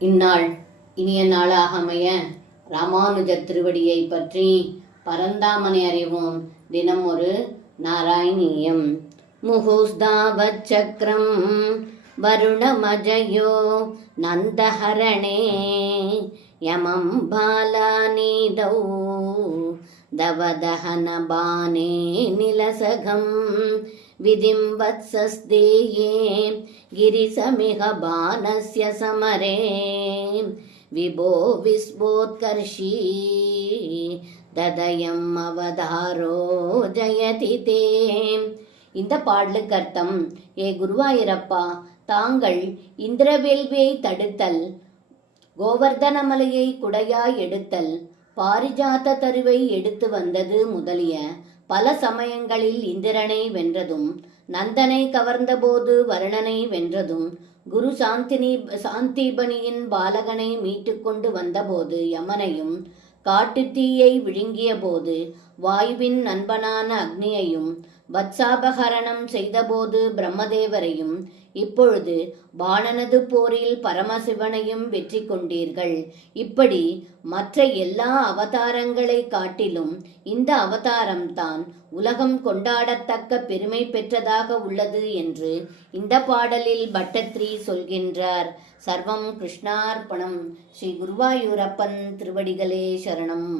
இந்நாள் இனிய நாளாக அமைய ராமானுஜர் திருவடியை பற்றி பரந்தாமனை அறிவோம். தினம் ஒரு நாராயணீயம். முகுஸ்தாவத் சக்கரம் வருணமஜயோ நந்தஹரணே யமம் பாலாநீதௌ தவதஹன பானே நிலசகம் விதிம் வத்சஸ்தேயே गिरिसमिह बाणस्य समरे विभो विस्फोत्कर्षी ததயம் அவதாரோ ஜயதி தே. இந்த பாடலுக்கு அர்த்தம்: ஏ குருவாயூரப்பா, தாங்கள் இந்திரவேள்வியை தடுத்தல், கோவர்தனமலையை குடையாய் எடுத்தல், பாரிஜாத தருவை எடுத்து வந்தது முதலிய பல சமயங்களில் இந்திரனை வென்றதும், நந்தனை கவர்ந்தபோது வருணனை வென்றதும், குரு சாந்தீபனியின் பாலகனை மீட்டு கொண்டு வந்தபோது யமனையும், காட்டுத்தீயை விழுங்கிய போது வாயுவின் நண்பனான அக்னியையும், வத்சாபகரணம் செய்தபோது பிரம்மதேவரையும், இப்பொழுது பாணனது போரில் பரமசிவனையும் வெற்றி கொண்டீர்கள். இப்படி மற்ற எல்லா அவதாரங்களை காட்டிலும் இந்த அவதாரம்தான் உலகம் கொண்டாடத்தக்க பெருமை பெற்றதாக உள்ளது என்று இந்த பாடலில் பட்டத்ரி சொல்கின்றார். சர்வம் கிருஷ்ணார்ப்பணம். ஸ்ரீ குருவாயூரப்பன் திருவடிகளே சரணம்.